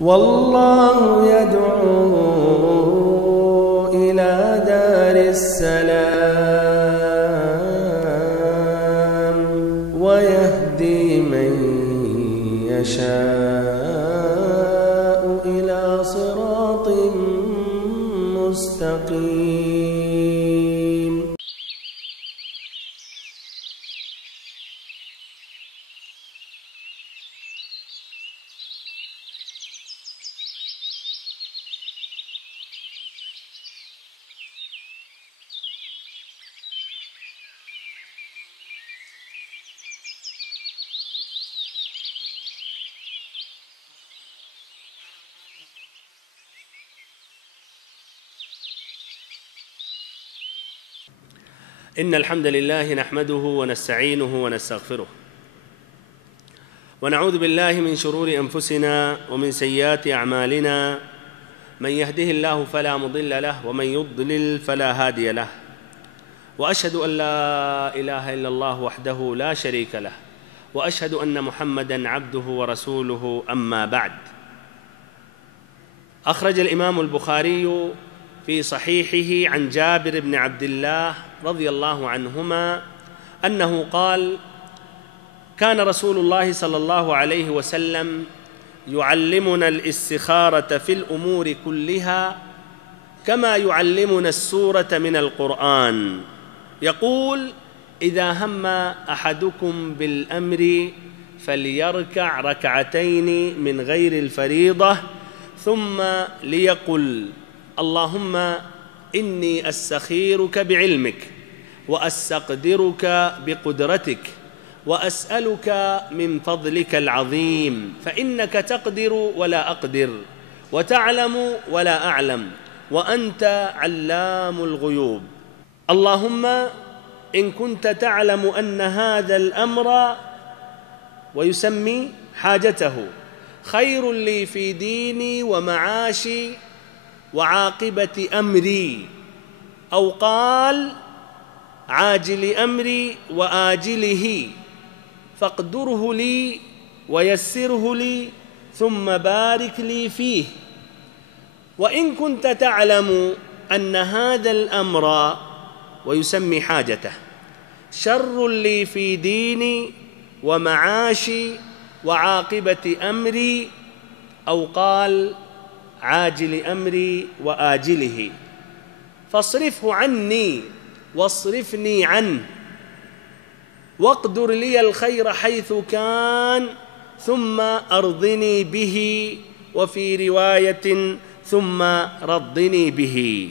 والله يدعو إلى دار السلام ويهدي من يشاء إلى صراط مستقيم. إن الحمد لله نحمده ونستعينه ونستغفره ونعوذ بالله من شرور أنفسنا ومن سيئات أعمالنا، من يهده الله فلا مضل له ومن يضلل فلا هادي له، وأشهد أن لا إله إلا الله وحده لا شريك له، وأشهد أن محمدًا عبده ورسوله. أما بعد، أخرج الإمام البخاري في صحيحه عن جابر بن عبد الله رضي الله عنهما أنه قال: كان رسول الله صلى الله عليه وسلم يعلمنا الاستخارة في الأمور كلها كما يعلمنا السورة من القرآن، يقول: إذا هم أحدكم بالأمر فليركع ركعتين من غير الفريضة ثم ليقل: اللهم إني أستخيرك بعلمك وأستقدرك بقدرتك وأسألك من فضلك العظيم، فإنك تقدر ولا أقدر وتعلم ولا أعلم وأنت علام الغيوب. اللهم إن كنت تعلم أن هذا الأمر، ويسمي حاجته، خير لي في ديني ومعاشي وعاقبة أمري، أو قال عاجل أمري وآجله، فاقدره لي ويسره لي ثم بارك لي فيه. وإن كنت تعلم أن هذا الأمر، ويسمي حاجته، شر لي في ديني ومعاشي وعاقبة أمري، أو قال عاجل أمري وآجله، فاصرفه عني واصرفني عنه، واقدر لي الخير حيث كان ثم أرضني به، وفي رواية ثم رضني به.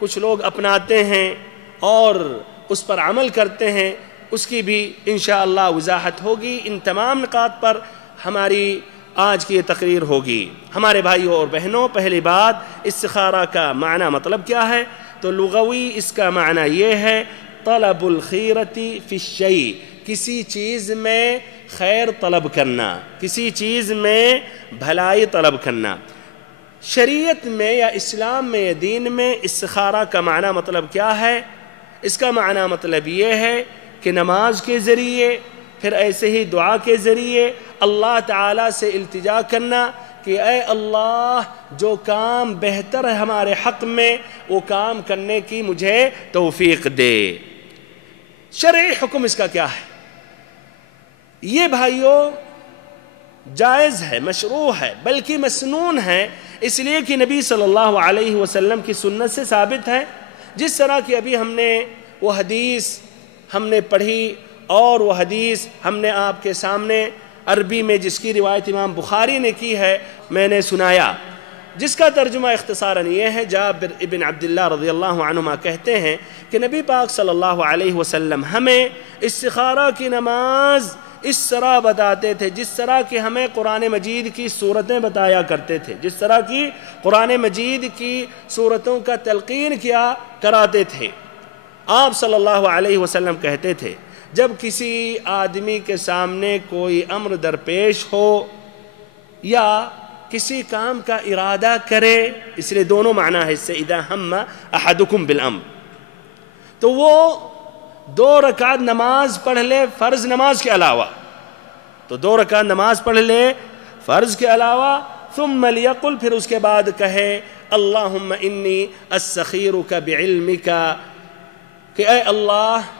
کچھ لوگ اپناتے ہیں اور اس پر عمل کرتے ہیں، اس کی بھی انشاءاللہ وضاحت ہوگی۔ ان تمام نکات پر ہماری آج کی یہ تقریر ہوگی۔ ہمارے بھائیوں اور بہنوں، پہلی بات، استخارہ کا معنی مطلب کیا ہے؟ تو لغوی اس کا معنی یہ ہے طلب الخیرتی فی الشیء، کسی چیز میں خیر طلب کرنا، کسی چیز میں بھلائی طلب کرنا۔ شریعت میں یا اسلام میں یا دین میں استخارہ کا معنی مطلب کیا ہے؟ اس کا معنی مطلب یہ ہے کہ نماز کے ذریعے، پھر ایسے ہی دعا کے ذریعے اللہ تعالیٰ سے التجا کرنا کہ اے اللہ جو کام بہتر ہے ہمارے حق میں وہ کام کرنے کی مجھے توفیق دے۔ شرعی حکم اس کا کیا ہے؟ یہ بھائیوں جائز ہے، مشروع ہے، بلکہ مسنون ہے، اس لیے کہ نبی صلی اللہ علیہ وسلم کی سنت سے ثابت ہے۔ جس طرح کہ ابھی ہم نے وہ حدیث ہم نے پڑھی اور وہ حدیث ہم نے آپ کے سامنے عربی میں جس کی روایت امام بخاری نے کی ہے میں نے سنایا، جس کا ترجمہ اختصاراً یہ ہے۔ جابر ابن عبداللہ رضی اللہ عنہما کہتے ہیں کہ نبی پاک صلی اللہ علیہ وسلم ہمیں استخارہ کی نماز اس طرح بتاتے تھے جس طرح کہ ہمیں قرآن مجید کی صورتیں بتایا کرتے تھے، جس طرح کی قرآن مجید کی صورتوں کا تلقین کیا کراتے تھے۔ آپ صلی اللہ علیہ وسلم کہتے تھے جب کسی آدمی کے سامنے کوئی امر درپیش ہو یا کسی کام کا ارادہ کرے، اس لیے دونوں معنی ہے اس سے، اذا ہم احدکم بالامر، تو وہ 2 رکعت نماز پڑھ لے فرض نماز کے علاوہ، تو 2 رکعت نماز پڑھ لے فرض کے علاوہ، ثم لیقل، پھر اس کے بعد کہے اللہم انی استخیرک بعلمک، کہ اے اللہ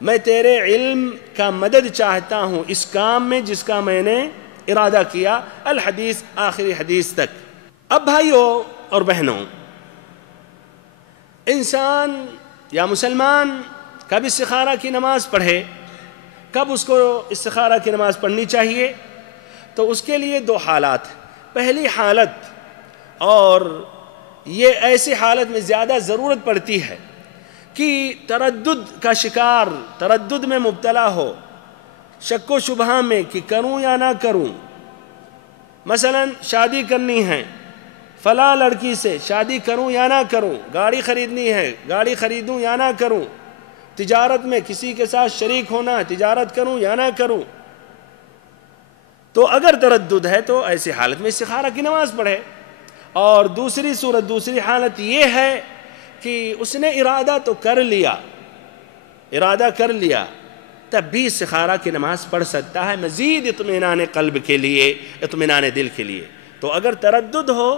میں تیرے علم کا مدد چاہتا ہوں اس کام میں جس کا میں نے ارادہ کیا، الحدیث، آخری حدیث تک۔ اب بھائیوں اور بہنوں، انسان یا مسلمان کب استخارہ کی نماز پڑھے، کب اس کو استخارہ کی نماز پڑھنی چاہیے؟ تو اس کے لیے 2 حالات۔ پہلی حالت، اور یہ ایسی حالت میں زیادہ ضرورت پڑتی ہے کہ تردد کا شکار، تردد میں مبتلا ہو، شک و شبہ میں کہ کروں یا نہ کروں۔ مثلا شادی کرنی ہے فلاں لڑکی سے، شادی کروں یا نہ کروں، گاڑی خریدنی ہے، گاڑی خریدوں یا نہ کروں، تجارت میں کسی کے ساتھ شریک ہونا، تجارت کروں یا نہ کروں۔ تو اگر تردد ہے تو ایسی حالت میں استخارہ کی نماز پڑھے۔ اور دوسری صورت، دوسری حالت یہ ہے کہ اس نے ارادہ تو کر لیا، ارادہ کر لیا، تب بھی استخارہ کی نماز پڑھ سکتا ہے مزید اطمینان قلب کے لیے، اطمینان دل کے لیے۔ تو اگر تردد ہو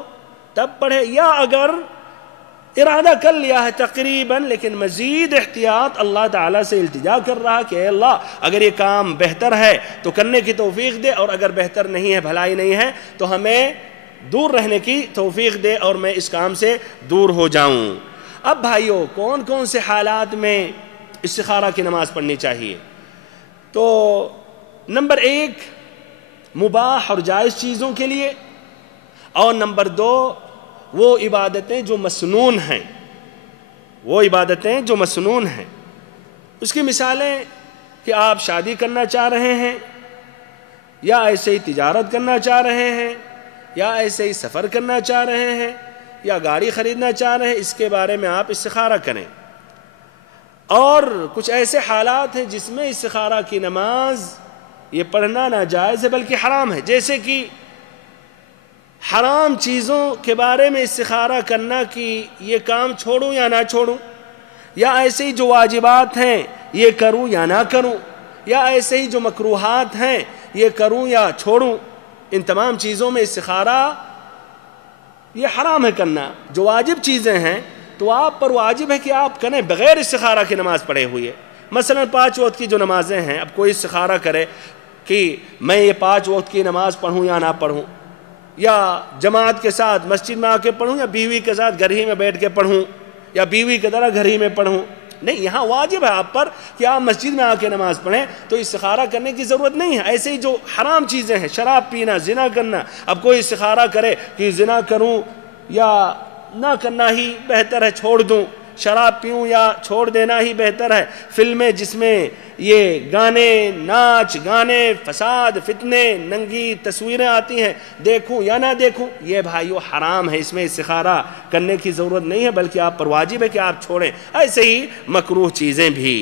تب پڑھے، یا اگر ارادہ کر لیا ہے تقریباً لیکن مزید احتیاط اللہ تعالیٰ سے التجا کر رہا کہ اے اللہ اگر یہ کام بہتر ہے تو کرنے کی توفیق دے، اور اگر بہتر نہیں ہے، بھلائی نہیں ہے، تو ہمیں دور رہنے کی توفیق دے اور میں اس کام سے دور ہو جاؤں۔ اب بھائیوں، کون کون سے حالات میں استخارہ کی نماز پڑھنی چاہیے؟ تو نمبر 1 مباح اور جائز چیزوں کے لیے، اور نمبر 2 وہ عبادتیں جو مسنون ہیں، وہ عبادتیں جو مسنون ہیں۔ اس کی مثالیں کہ آپ شادی کرنا چاہ رہے ہیں، یا ایسے ہی تجارت کرنا چاہ رہے ہیں، یا ایسے ہی سفر کرنا چاہ رہے ہیں، یا گاڑی خریدنا چاہ رہے ہیں، اس کے بارے میں آپ استخارہ کریں۔ اور کچھ ایسے حالات ہیں جس میں استخارہ کی نماز یہ پڑھنا ناجائز ہے بلکہ حرام ہے، جیسے کہ حرام چیزوں کے بارے میں استخارہ کرنا کہ یہ کام چھوڑوں یا نہ چھوڑوں، یا ایسے ہی جو واجبات ہیں یہ کروں یا نہ کروں، یا ایسے ہی جو مکروہات ہیں یہ کروں یا چھوڑوں۔ ان تمام چیزوں میں استخارہ یہ حرام ہے کرنا۔ جو واجب چیزیں ہیں تو آپ پر واجب ہے کہ آپ کریں بغیر استخارہ کی نماز پڑھے ہوئے۔ مثلا 5 وقت کی جو نمازیں ہیں، اب کوئی استخارہ کرے کہ میں یہ 5 وقت کی نماز پڑھوں یا نہ پڑھوں، یا جماعت کے ساتھ مسجد میں آ کے پڑھوں، یا بیوی کے ساتھ گھر ہی میں بیٹھ کے پڑھوں، یا بیوی کی طرح گھر ہی میں پڑھوں۔ نہیں، یہاں واجب ہے آپ پر کہ آپ مسجد میں آ کے نماز پڑھیں، تو استخارہ کرنے کی ضرورت نہیں ہے۔ ایسے ہی جو حرام چیزیں ہیں، شراب پینا، زنا کرنا، اب کوئی استخارہ کرے کہ زنا کروں یا نہ کرنا ہی بہتر ہے، چھوڑ دوں، شراب پیوں یا چھوڑ دینا ہی بہتر ہے، فلمیں جس میں یہ گانے، ناچ گانے، فساد، فتنے، ننگی تصویریں آتی ہیں، دیکھوں یا نہ دیکھوں، یہ بھائیو حرام ہے، اس میں استخارہ کرنے کی ضرورت نہیں ہے، بلکہ آپ پر واجب ہے کہ آپ چھوڑیں۔ ایسے ہی مکروہ چیزیں بھی۔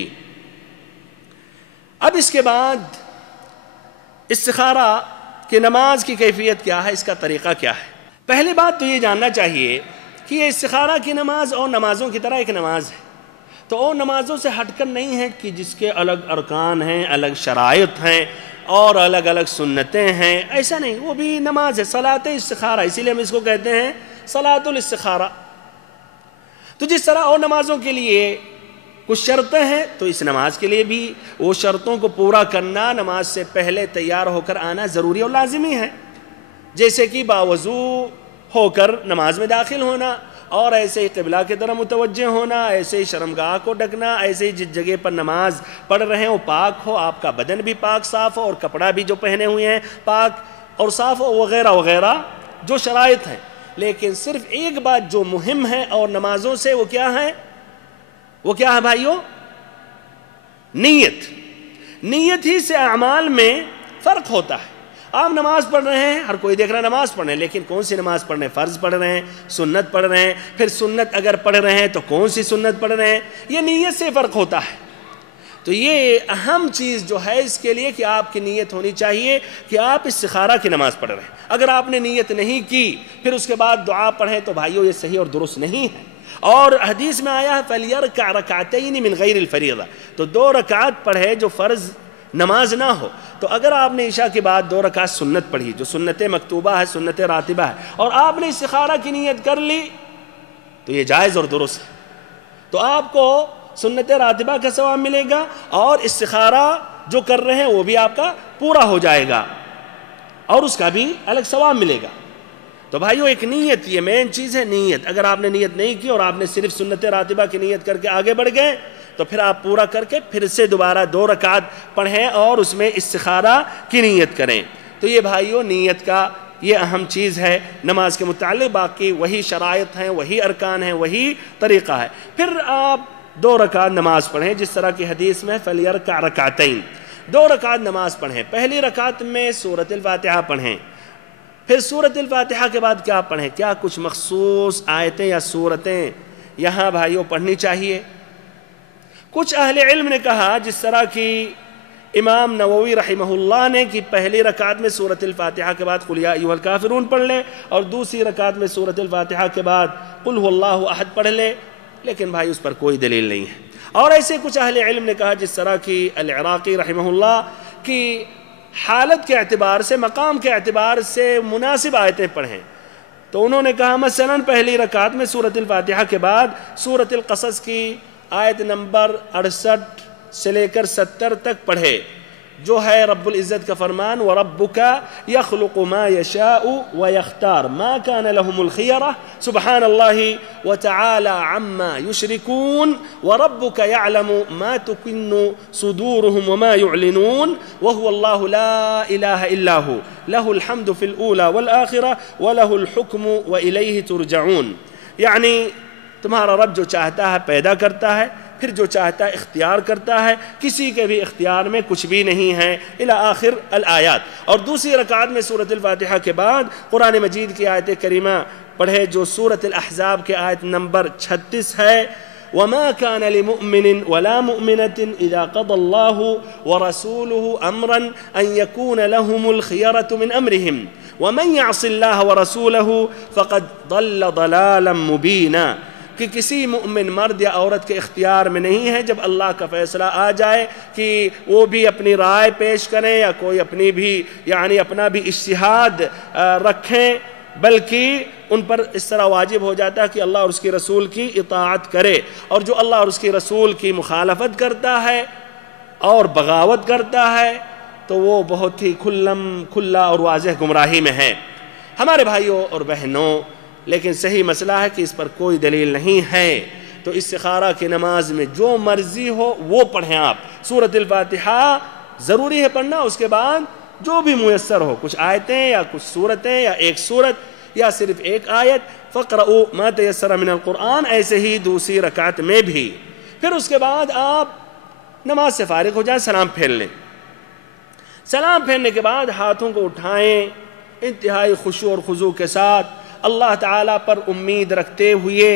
اب اس کے بعد استخارہ کہ نماز کی کیفیت کیا ہے، اس کا طریقہ کیا ہے؟ پہلی بات تو یہ جاننا چاہیے کہ یہ استخارہ کی نماز اور نمازوں کی طرح ایک نماز ہے، تو اور نمازوں سے ہٹ کر نہیں ہے کہ جس کے الگ ارکان ہیں، الگ شرائط ہیں اور الگ الگ سنتیں ہیں، ایسا نہیں، وہ بھی نماز ہے، صلاۃ استخارہ، اسی لیے ہم اس کو کہتے ہیں صلاۃ الاستخارہ۔ تو جس طرح اور نمازوں کے لیے کچھ شرطیں ہیں تو اس نماز کے لیے بھی وہ شرطوں کو پورا کرنا، نماز سے پہلے تیار ہو کر آنا ضروری اور لازمی ہے، جیسے کہ باوضو ہو کر نماز میں داخل ہونا، اور ایسے ہی قبلہ کی طرف متوجہ ہونا، ایسے ہی شرمگاہ کو ڈھکنا، ایسے ہی جس جگہ پر نماز پڑھ رہے ہیں وہ پاک ہو، آپ کا بدن بھی پاک صاف ہو اور کپڑا بھی جو پہنے ہوئے ہیں پاک اور صاف ہو، وغیرہ وغیرہ جو شرائط ہیں۔ لیکن صرف ایک بات جو مہم ہے اور نمازوں سے وہ کیا ہے؟ وہ کیا ہے بھائیو؟ نیت۔ نیت ہی سے اعمال میں فرق ہوتا ہے۔ آپ نماز پڑھ رہے ہیں، ہر کوئی دیکھ رہا ہے نماز پڑھ رہے ہیں، لیکن کون سی نماز پڑھ رہے ہیں؟ فرض پڑھ رہے ہیں، سنت پڑھ رہے ہیں، پھر سنت اگر پڑھ رہے ہیں تو کون سی سنت پڑھ رہے ہیں، یہ نیت سے فرق ہوتا ہے۔ تو یہ اہم چیز جو ہے اس کے لیے کہ آپ کی نیت ہونی چاہیے کہ آپ استخارہ کی نماز پڑھ رہے ہیں۔ اگر آپ نے نیت نہیں کی پھر اس کے بعد دعا پڑھیں تو بھائیو یہ صحیح اور درست نہیں ہے۔ اور حدیث میں آیا ہے فَلْيَرْكَعْ رَكَعْتَيْنِ مِنْ غَيْرِ الْفَرِيضَةِ، تو 2 رکعت پڑھے جو فرض نماز نہ ہو۔ تو اگر آپ نے عشاء کے بعد 2 رکعت سنت پڑھی جو سنت مکتوبہ ہے، سنت راتبہ ہے، اور آپ نے استخارہ کی نیت کر لی تو یہ جائز اور درست ہے، تو آپ کو سنت راتبہ کا ثواب ملے گا اور استخارہ جو کر رہے ہیں وہ بھی آپ کا پورا ہو جائے گا اور اس کا بھی الگ ثواب ملے گا۔ تو بھائیو ایک نیت، یہ مین چیز ہے نیت۔ اگر آپ نے نیت نہیں کی اور آپ نے صرف سنت راتبہ کی نیت کر کے آگے بڑھ گئے تو پھر آپ پورا کر کے پھر سے دوبارہ 2 رکعت پڑھیں اور اس میں استخارہ کی نیت کریں۔ تو یہ بھائیو نیت کا یہ اہم چیز ہے نماز کے متعلق، باقی وہی شرائط ہیں، وہی ارکان ہیں، وہی طریقہ ہے۔ پھر آپ 2 رکعت نماز پڑھیں جس طرح کی حدیث میں فَلْيَرْكَعْ رَكَعْتَيْنِ، 2 رکعت نماز پڑھیں۔ پہلی رکعت میں سورۃ الفاتحہ پڑھیں، پھر سورۃ الفاتحہ کے بعد کیا پڑھیں؟ کیا کچھ مخصوص آیتیں یا سورتیں یہاں بھائیوں پڑھنی چاہیے؟ کچھ اہل علم نے کہا، جس طرح کی امام نووی رحمہ اللہ نے، کہ پہلی رکعت میں سورۃ الفاتحہ کے بعد قل یا ایھا الکافرون پڑھ لے اور دوسری رکعت میں سورۃ الفاتحہ کے بعد قل ھو اللہ احد پڑھ لے، لیکن بھائی اس پر کوئی دلیل نہیں ہے۔ اور ایسے کچھ اہل علم نے کہا، جس طرح کی العراقی رحمہ اللہ، کہ حالت کے اعتبار سے، مقام کے اعتبار سے مناسب آیتیں پڑھیں۔ تو انہوں نے کہا مثلا پہلی رکعت میں سورۃ الفاتحہ کے بعد سورۃ القصص کی آیت نمبر 68 سے لے کر 70 تک پڑھے، جو ہے رب العزت کا فرمان وَرَبُّكَ يَخْلُقُ مَا يَشَاءُ وَيَخْتَارُ مَا كَانَ لَهُمُ الْخِيَرَةُ سُبْحَانَ اللَّهِ وَتَعَالَى عَمَّا يُشْرِكُونَ وَرَبُّكَ يَعْلَمُ مَا تُكِنُّ صُدُورُهُمْ وَمَا يُعْلِنُونَ وَهُوَ اللَّهُ لَا إِلَهَ إِلَّا هُوَ لَهُ الْحَمْدُ فِي الْأُولَى وَالْآخِرَةِ وَلَهُ الْحُكْمُ وَإِلَيْهِ تُرْجَعُونَ، یعنی تمہارا رب جو چاہتا ہے پیدا کرتا ہے، پھر جو چاہتا ہے اختیار کرتا ہے، کسی کے بھی اختیار میں کچھ بھی نہیں ہے، الی آخر الآیات۔ اور دوسری رکعت میں سورۃ الفاتحہ کے بعد قرآن مجید کی آیت کریمہ پڑھے جو سورۃ الاحزاب کے آیت نمبر 36 ہے، وَمَا كَانَ لِمُؤْمِنٍ وَلَا مُؤْمِنَةٍ إِذَا قَضَى اللَّهُ وَرَسُولُهُ أَمْرًا أَن يَكُونَ لَهُمُ الْخِيَرَةُ مِنْ أَمْرِهِمْ وَمَن يَعْصِ اللَّهَ وَرَسُولَهُ فَقَدْ ضَلَّ ضَلَالًا مُبِينًا، کہ کسی مؤمن مرد یا عورت کے اختیار میں نہیں ہے جب اللہ کا فیصلہ آ جائے کہ وہ بھی اپنی رائے پیش کریں یا کوئی اپنی بھی یعنی اپنا بھی اجتہاد رکھیں، بلکہ ان پر اس طرح واجب ہو جاتا ہے کہ اللہ اور اس کے رسول کی اطاعت کرے، اور جو اللہ اور اس کے رسول کی مخالفت کرتا ہے اور بغاوت کرتا ہے تو وہ بہت ہی کھلا اور واضح گمراہی میں ہے۔ ہمارے بھائیوں اور بہنوں، لیکن صحیح مسئلہ ہے کہ اس پر کوئی دلیل نہیں ہے، تو استخارہ کی نماز میں جو مرضی ہو وہ پڑھیں آپ۔ سورۃ الفاتحہ ضروری ہے پڑھنا، اس کے بعد جو بھی میسر ہو، کچھ آیتیں یا کچھ سورتیں یا ایک سورت یا صرف ایک آیت، فقرؤوا ما تیسر من القرآن، ایسے ہی دوسری رکعت میں بھی۔ پھر اس کے بعد آپ نماز سے فارغ ہو جائیں، سلام پھیر لیں۔ سلام پھیرنے کے بعد ہاتھوں کو اٹھائیں انتہائی خشوع اور خضوع کے ساتھ، اللہ تعالیٰ پر امید رکھتے ہوئے،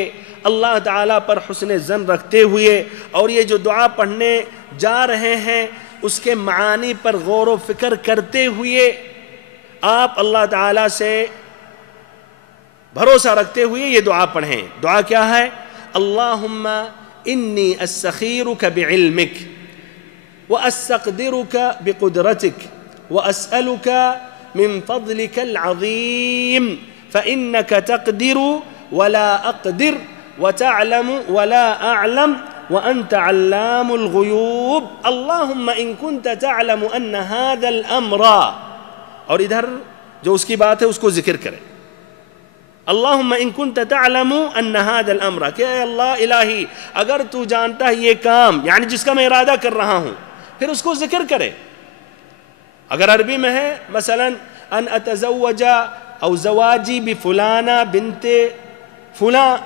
اللہ تعالیٰ پر حسن ظن رکھتے ہوئے، اور یہ جو دعا پڑھنے جا رہے ہیں اس کے معانی پر غور و فکر کرتے ہوئے آپ اللہ تعالیٰ سے بھروسہ رکھتے ہوئے یہ دعا پڑھیں۔ دعا کیا ہے؟ اللہم انی استخیرک بعلمک واستقدرک بقدرتک واسألک من فضلک العظیم فإنک تقدر ولا اقدر وتعلم ولا اعلم وانت علام الغیوب اللہم ان کنت تعلم ان هذا الامر، اور ادھر جو اس کی بات ہے اس کو ذکر کریں، اللہم ان کنت تعلم ان هذا الامر، کہ اے اللہ الہی اگر تو جانتا ہے یہ کام، یعنی جس کا میں ارادہ کر رہا ہوں، پھر اس کو ذکر کرے۔ اگر عربی میں ہے مثلا ان اتزوج او زواجی بفلانہ بنت فلاں،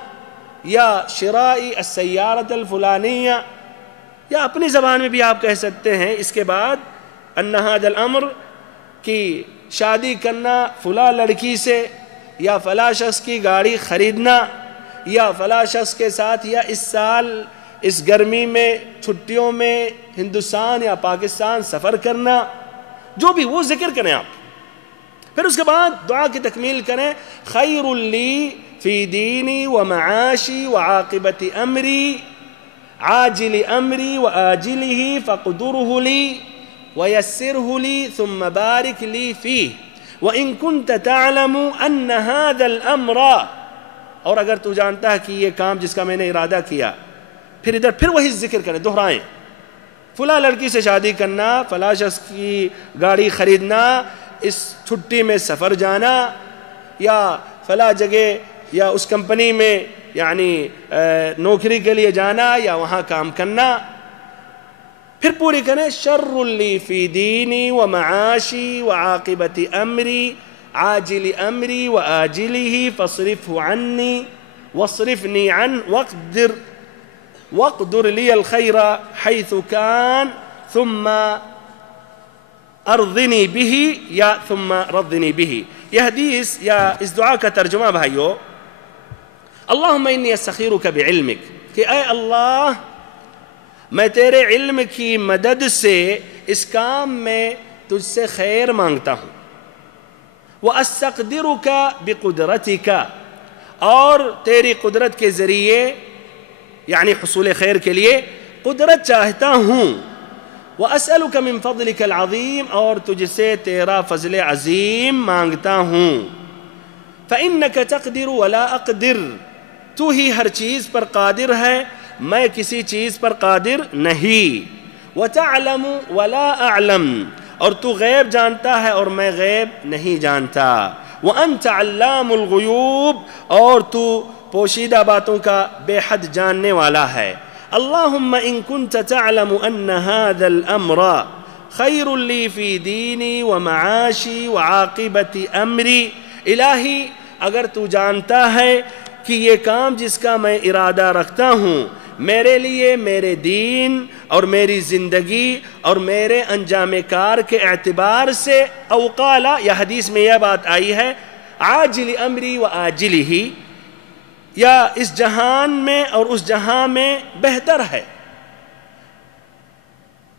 یا شرائی السیارۃ الفلانیہ، یا اپنی زبان میں بھی آپ کہہ سکتے ہیں اس کے بعد ان هذا الامر، کی شادی کرنا فلاں لڑکی سے، یا فلاں شخص کی گاڑی خریدنا، یا فلاں شخص کے ساتھ، یا اس سال اس گرمی میں چھٹیوں میں ہندوستان یا پاکستان سفر کرنا، جو بھی وہ ذکر کریں آپ۔ پھر اس کے بعد دعا کی تکمیل کریں، خیر لی فی دینی ومعاشی وعاقبت امری عاجل امری وآجلہ فقدرہ لی ویسرہ لی ثم بارک لی فیہ وَإِن كُنْتَ تَعْلَمُ أَنَّ هَذَا الْأَمْرَ، اور اگر تو جانتا ہے کہ یہ کام جس کا میں نے ارادہ کیا، پھر ادھر پھر وہی ذکر کریں، دہرائیں، فلاں لڑکی سے شادی کرنا، فلاں شخص کی گاڑی خریدنا، اس چھٹی میں سفر جانا، یا فلاں جگہ یا اس کمپنی میں یعنی نوکری کے لیے جانا یا وہاں کام کرنا۔ پھر پوری کریں، شر لی فی دینی ومعاشی وعاقبت امری عاجل امری وآجلہ فاصرفہ عنی واصرفنی عنہ واقدر لی الخیر حیث کان ثم ارضنی بہ یا ثم رضنی بہ۔ یہ حدیث یا اس دعا کا ترجمہ بھائیو، اللہم انی استخیرک بعلمک، کہ اے اللہ میں تیرے علم کی مدد سے اس کام میں تجھ سے خیر مانگتا ہوں، وَأَسْتَقْدِرُكَ بِقُدْرَتِكَ، اور تیری قدرت کے ذریعے یعنی حصول خیر کے لیے قدرت چاہتا ہوں، وَأَسْأَلُكَ مِن فَضْلِكَ الْعَظِيمِ، اور تجھ سے تیرا فضل عظیم مانگتا ہوں، فَإِنَّكَ تَقْدِرُ وَلَا أَقْدِرُ، تو ہی ہر چیز پر قادر ہے، میں کسی چیز پر قادر نہیں، وَتَعْلَمُ وَلَا أَعْلَمُ، اور تو غیب جانتا ہے اور میں غیب نہیں جانتا، وَأَنْتَ عَلَّامُ الْغُیُوبِ، اور تو پوشیدہ باتوں کا بے حد جاننے والا ہے۔ اللہم ان کنت تعلم ان هذا الامر خیر لی فی دینی ومعاشی وعاقبت امری، الہی اگر تو جانتا ہے کہ یہ کام جس کا میں ارادہ رکھتا ہوں میرے لیے میرے دین اور میری زندگی اور میرے انجام کار کے اعتبار سے، او قال، یا حدیث میں یہ بات آئی ہے، عاجل امری و آجلہ، یا اس جہان میں اور اس جہاں میں بہتر ہے،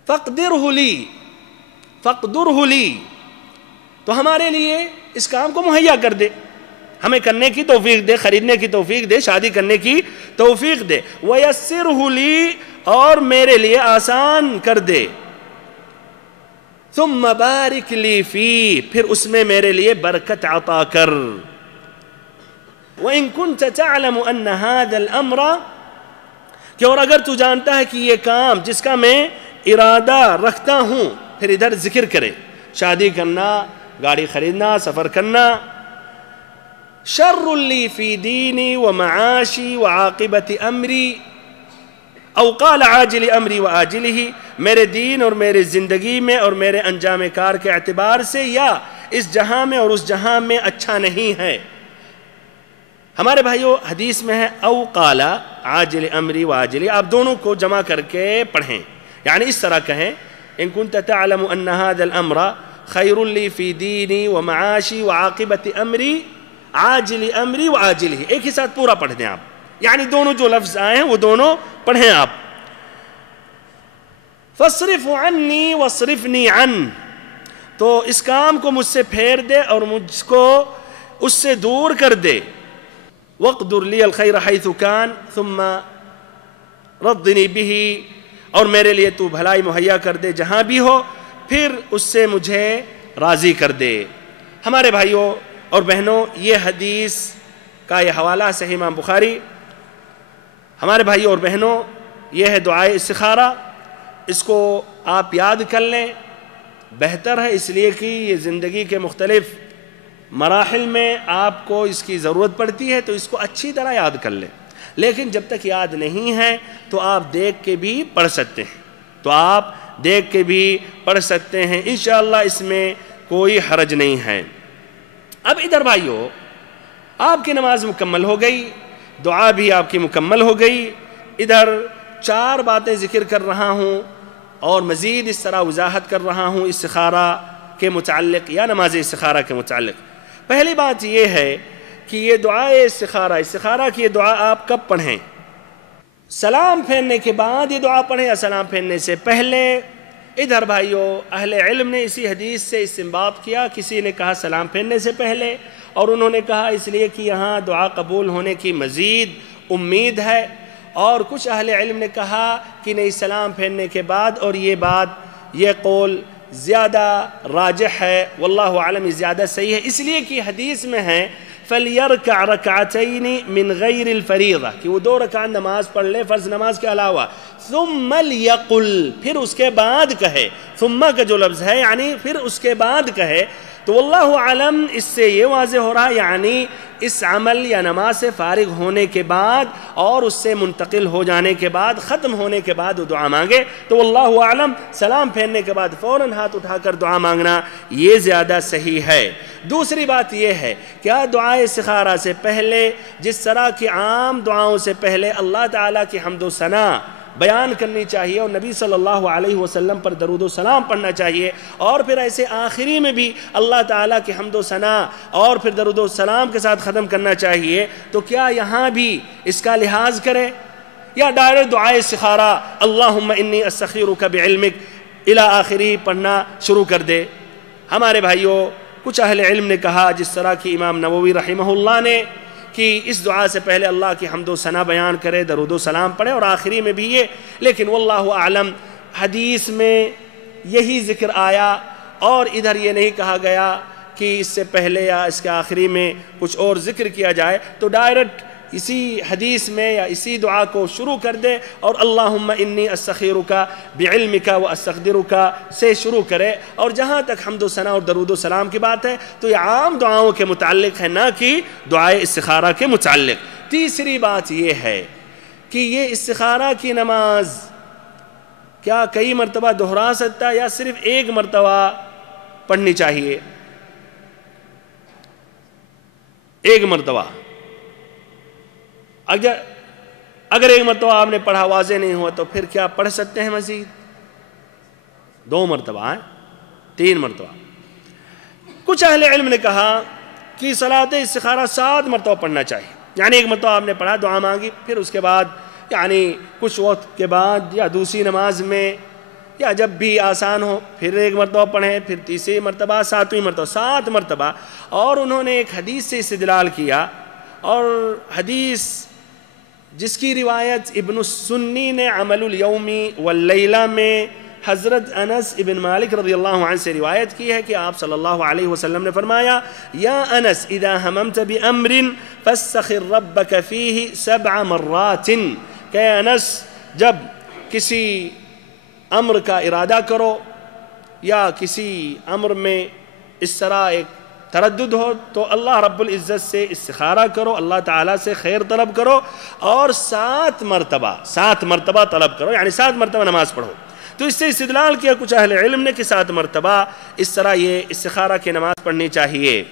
فقدرہ لی، فقدرہ لی، تو ہمارے لیے اس کام کو مہیا کر دے، ہمیں کرنے کی توفیق دے، خریدنے کی توفیق دے، شادی کرنے کی توفیق دے، وَيَسِّرْهُ لِي، اور میرے لیے آسان کر دے، ثُمَّ بَارِكْ لِي فِي، پھر اس میں میرے لیے برکت عطا کر، وَإِن كُنْتَ تَعْلَمُ أَنَّ هَذَا الْأَمْرَ، کہ اور اگر تو جانتا ہے کہ یہ کام جس کا میں ارادہ رکھتا ہوں، پھر ادھر ذکر کرے، شادی کرنا، گاڑی خریدنا، سفر کرنا، شر لی فی دینی ومعاشی وعاقبت امری، او قال عاجل امری وآجلہ، میرے دین اور میرے زندگی میں اور میرے انجام کار کے اعتبار سے، یا اس جہاں میں اور اس جہاں میں اچھا نہیں ہے، ہمارے بھائیوں حدیث میں ہے او قال عاجل امری واجلی، آپ دونوں کو جمع کر کے پڑھیں، یعنی اس طرح کہیں ان كنت تعلم ان هذا الامر خیر لی فی دینی ومعاشی وعاقبت امری عاجل امری وعاجلہ، ایک ہی ساتھ پورا پڑھ دیں آپ، یعنی دونوں جو لفظ آئے ہیں وہ دونوں پڑھیں آپ. فاصرف عنی واصرفنی عن، تو اس کام کو مجھ سے پھیر دے اور مجھ کو اس سے دور کر دے. وَاقْدُرْ لِيَ الْخَيْرَ حَيْثُ كَانَ ثُمَّ رَضِّنِي بِهِ، اور میرے لیے تو بھلائی مہیا کر دے جہاں بھی ہو، پھر اس سے مجھے راضی کر دے. ہمارے بھائیوں اور بہنوں، یہ حدیث کا یہ حوالہ صحیح امام بخاری. ہمارے بھائیوں اور بہنوں، یہ ہے دعائے استخارہ، اس کو آپ یاد کر لیں، بہتر ہے اس لیے کہ یہ زندگی کے مختلف مراحل میں آپ کو اس کی ضرورت پڑتی ہے، تو اس کو اچھی طرح یاد کر لیں. لیکن جب تک یاد نہیں ہے تو آپ دیکھ کے بھی پڑھ سکتے ہیں، انشاءاللہ اس میں کوئی حرج نہیں ہے. اب ادھر بھائیو، آپ کی نماز مکمل ہو گئی، دعا بھی آپ کی مکمل ہو گئی. ادھر 4 باتیں ذکر کر رہا ہوں اور مزید اس طرح وضاحت کر رہا ہوں استخارہ کے متعلق یا نماز استخارہ کے متعلق. پہلی بات یہ ہے کہ یہ دعائے استخارہ کی یہ دعا آپ کب پڑھیں؟ سلام پھیرنے کے بعد یہ دعا پڑھیں یا سلام پھیرنے سے پہلے؟ ادھر بھائیو، اہل علم نے اسی حدیث سے استنباط کیا. کسی نے کہا سلام پھیرنے سے پہلے، اور انہوں نے کہا اس لیے کہ یہاں دعا قبول ہونے کی مزید امید ہے. اور کچھ اہل علم نے کہا کہ نہیں، سلام پھیرنے کے بعد، اور یہ قول زیادہ راجح ہے، واللہ اعلم زیادہ صحیح ہے، اس لیے کہ حدیث میں ہے فَلْيَرْكَعْ رَكْعَتَيْنِ مِنْ غَيْرِ الْفَرِيضَةِ، کہ وہ 2 رکعت نماز پڑھ لے فرض نماز کے علاوہ. ثُمَّ لْيَقُلْ، پھر اس کے بعد کہے. ثُمَّ کا جو لفظ ہے یعنی پھر اس کے بعد کہے. تو واللہ اعلم اس سے یہ واضح ہو رہا ہے یعنی اس عمل یا نماز سے فارغ ہونے کے بعد اور اس سے منتقل ہو جانے کے بعد، ختم ہونے کے بعد وہ دعا مانگے. تو واللہ اعلم سلام پھیرنے کے بعد فوراً ہاتھ اٹھا کر دعا مانگنا یہ زیادہ صحیح ہے. دوسری بات یہ ہے کہ دعائے استخارہ سے پہلے جس طرح کی عام دعاؤں سے پہلے اللہ تعالیٰ کی حمد و ثنا بیان کرنی چاہیے اور نبی صلی اللہ علیہ وسلم پر درود و سلام پڑھنا چاہیے، اور پھر ایسے آخری میں بھی اللہ تعالیٰ کی حمد و ثنا اور پھر درود و سلام کے ساتھ ختم کرنا چاہیے. تو کیا یہاں بھی اس کا لحاظ کرے یا ڈائریکٹ دعائے استخارہ اللہم انی استخیرک بعلمک الی آخری پڑھنا شروع کر دے؟ ہمارے بھائیوں، کچھ اہل علم نے کہا، جس طرح کی امام نووی رحمہ اللہ نے، کہ اس دعا سے پہلے اللہ کی حمد و ثنا بیان کرے، درود و سلام پڑھے، اور آخری میں بھی یہ. لیکن واللہ اعلم حدیث میں یہی ذکر آیا اور ادھر یہ نہیں کہا گیا کہ اس سے پہلے یا اس کے آخری میں کچھ اور ذکر کیا جائے. تو ڈائریکٹ اسی حدیث میں یا اسی دعا کو شروع کر دے اور اللہم انی استخیرک بعلمک و استقدرک سے شروع کرے. اور جہاں تک حمد و ثنا اور درود و سلام کی بات ہے تو یہ عام دعاؤں کے متعلق ہے، نہ کہ دعائے استخارہ کے متعلق. تیسری بات یہ ہے کہ یہ استخارہ کی نماز کیا کئی مرتبہ دہرا سکتا ہے یا صرف ایک مرتبہ پڑھنی چاہیے؟ ایک مرتبہ. اگر ایک مرتبہ آپ نے پڑھا واضح نہیں ہوا تو پھر کیا پڑھ سکتے ہیں مزید؟ 2 مرتبہ، 3 مرتبہ. کچھ اہل علم نے کہا کہ صلاۃ استخارہ 7 مرتبہ پڑھنا چاہیے، یعنی ایک مرتبہ آپ نے پڑھا، دعا مانگی، پھر اس کے بعد یعنی کچھ وقت کے بعد یا دوسری نماز میں یا جب بھی آسان ہو پھر ایک مرتبہ پڑھیں، پھر تیسری مرتبہ، 7ویں مرتبہ، 7 مرتبہ. اور انہوں نے ایک حدیث سے استدلال کیا، اور حدیث جس کی روایت ابن السنی نے عمل الیومی واللیلہ میں حضرت انس ابن مالک رضی اللہ عنہ سے روایت کی ہے کہ آپ صلی اللہ علیہ وسلم نے فرمایا یا انس اذا ہممت بامر فاستخر ربک فیہ 7 مرات، کہ انس جب کسی امر کا ارادہ کرو یا کسی امر میں اس طرح ایک تردد ہو تو اللہ رب العزت سے استخارہ کرو، اللہ تعالیٰ سے خیر طلب کرو، اور 7 مرتبہ طلب کرو، یعنی 7 مرتبہ نماز پڑھو. تو اس سے استدلال کیا کچھ اہل علم نے کہ 7 مرتبہ اس طرح یہ استخارہ کی نماز پڑھنی چاہیے.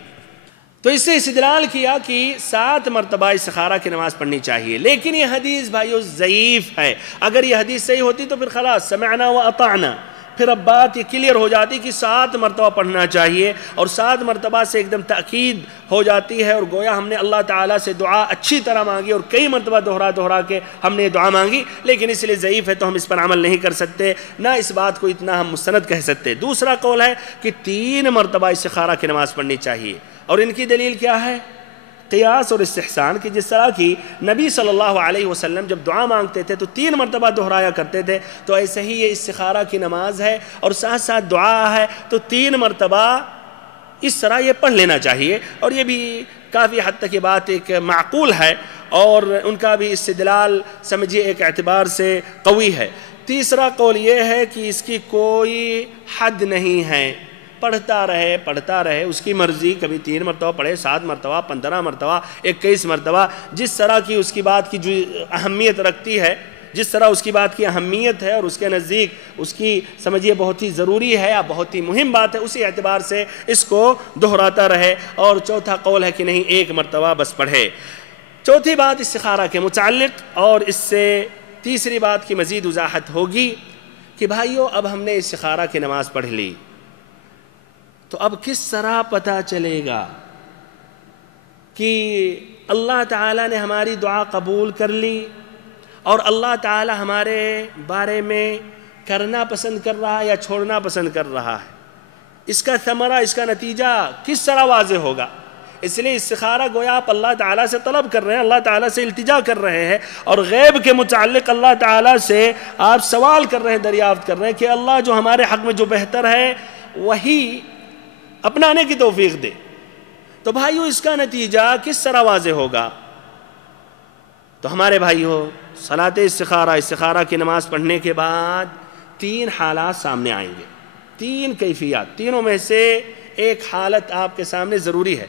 تو اس سے استدلال کیا کہ 7 مرتبہ استخارہ کی نماز پڑھنی چاہیے، لیکن یہ حدیث بھائیو ضعیف ہے۔ اگر یہ حدیث صحیح ہوتی تو پھر خلاص سمعنا و اطعنا، پھر اب بات یہ کلیئر ہو جاتی کہ 7 مرتبہ پڑھنا چاہیے، اور 7 مرتبہ سے ایک دم تأکید ہو جاتی ہے، اور گویا ہم نے اللہ تعالیٰ سے دعا اچھی طرح مانگی اور کئی مرتبہ دہرا کے ہم نے دعا مانگی، لیکن اس لیے ضعیف ہے تو ہم اس پر عمل نہیں کر سکتے، نہ اس بات کو اتنا ہم مستند کہہ سکتے۔ دوسرا قول ہے کہ 3 مرتبہ استخارہ کی نماز پڑھنی چاہیے، اور ان کی دلیل کیا ہے؟ قیاس اور استحسان کی، جس طرح کی نبی صلی اللہ علیہ وسلم جب دعا مانگتے تھے تو 3 مرتبہ دہرایا کرتے تھے، تو ایسے ہی یہ استخارہ کی نماز ہے اور ساتھ ساتھ دعا ہے، تو 3 مرتبہ اس طرح یہ پڑھ لینا چاہیے، اور یہ بھی کافی حد تک یہ بات ایک معقول ہے، اور ان کا بھی استدلال سمجھیے ایک اعتبار سے قوی ہے۔ تیسرا قول یہ ہے کہ اس کی کوئی حد نہیں ہے، پڑھتا رہے اس کی مرضی، کبھی 3 مرتبہ پڑھے، 7 مرتبہ، 15 مرتبہ، 21 مرتبہ، جس طرح کی اس کی بات کی جو اہمیت رکھتی ہے، جس طرح اس کی بات کی اہمیت ہے اور اس کے نزدیک اس کی سمجھیے بہت ہی ضروری ہے یا بہت ہی مہم بات ہے، اسی اعتبار سے اس کو دہراتا رہے۔ اور چوتھا قول ہے کہ نہیں، 1 مرتبہ بس پڑھے۔ چوتھی بات استخارہ کے متعلق، اور اس سے تیسری بات کی مزید وضاحت ہوگی کہ بھائیو اب ہم نے استخارہ کی نماز پڑھ لی، تو اب کس طرح پتہ چلے گا کہ اللہ تعالیٰ نے ہماری دعا قبول کر لی اور اللہ تعالیٰ ہمارے بارے میں کرنا پسند کر رہا ہے یا چھوڑنا پسند کر رہا ہے؟ اس کا ثمرہ، اس کا نتیجہ کس طرح واضح ہوگا؟ اس لیے استخارہ گویا آپ اللہ تعالیٰ سے طلب کر رہے ہیں، اللہ تعالیٰ سے التجا کر رہے ہیں، اور غیب کے متعلق اللہ تعالیٰ سے آپ سوال کر رہے ہیں، دریافت کر رہے ہیں کہ اللہ جو ہمارے حق میں جو بہتر ہے وہی اپنانے کی توفیق دے۔ تو بھائیو اس کا نتیجہ کس طرح واضح ہوگا؟ تو ہمارے بھائیو صلاۃ استخارہ کی نماز پڑھنے کے بعد 3 حالات سامنے آئیں گے، 3 کیفیات، تینوں میں سے ایک حالت آپ کے سامنے ضروری ہے۔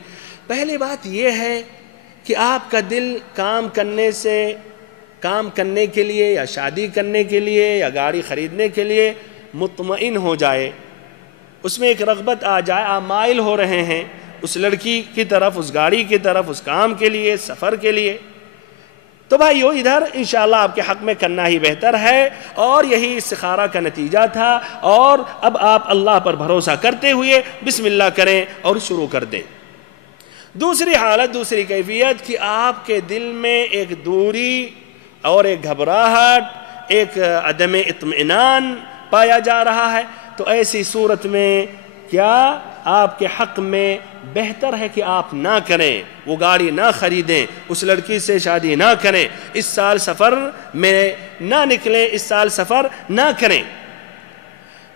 پہلی بات یہ ہے کہ آپ کا دل کام کرنے کے لیے یا شادی کرنے کے لیے یا گاڑی خریدنے کے لیے مطمئن ہو جائے، اس میں ایک رغبت آ جائے، آپ مائل ہو رہے ہیں اس لڑکی کی طرف، اس گاڑی کی طرف، اس کام کے لیے، سفر کے لیے، تو بھائیو ادھر انشاءاللہ آپ کے حق میں کرنا ہی بہتر ہے، اور یہی استخارہ کا نتیجہ تھا، اور اب آپ اللہ پر بھروسہ کرتے ہوئے بسم اللہ کریں اور شروع کر دیں۔ دوسری حالت، دوسری کیفیت کہ آپ کے دل میں ایک دوری اور ایک گھبراہٹ، ایک عدم اطمینان پایا جا رہا ہے، تو ایسی صورت میں کیا آپ کے حق میں بہتر ہے کہ آپ نہ کریں، وہ گاڑی نہ خریدیں، اس لڑکی سے شادی نہ کریں، اس سال سفر میں نہ نکلیں، اس سال سفر نہ کریں۔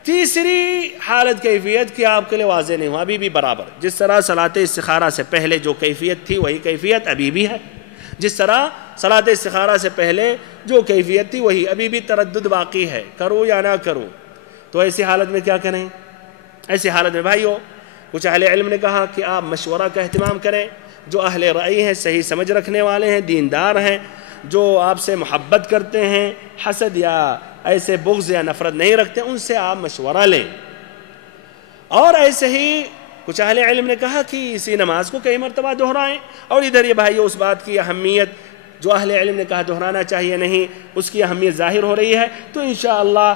تیسری حالت کیفیت کہ آپ کے لیے واضح نہیں ہوا، ابھی بھی برابر، جس طرح صلاۃ استخارہ سے پہلے جو کیفیت تھی وہی کیفیت ابھی بھی ہے، جس طرح صلاۃ استخارہ سے پہلے جو کیفیت تھی وہی ابھی بھی تردد باقی ہے، کروں یا نہ کروں۔ تو ایسی حالت میں کیا کریں؟ ایسی حالت میں بھائیو کچھ اہل علم نے کہا کہ آپ مشورہ کا اہتمام کریں، جو اہل رأی ہیں، صحیح سمجھ رکھنے والے ہیں، دیندار ہیں، جو آپ سے محبت کرتے ہیں، حسد یا ایسے بغض یا نفرت نہیں رکھتے، ان سے آپ مشورہ لیں۔ اور ایسے ہی کچھ اہل علم نے کہا کہ اسی نماز کو کئی مرتبہ دہرائیں، اور ادھر یہ بھائیو اس بات کی اہمیت جو اہل علم نے کہا دہرانا چاہیے نہیں، اس کی اہمیت ظاہر ہو رہی ہے، تو انشاءاللہ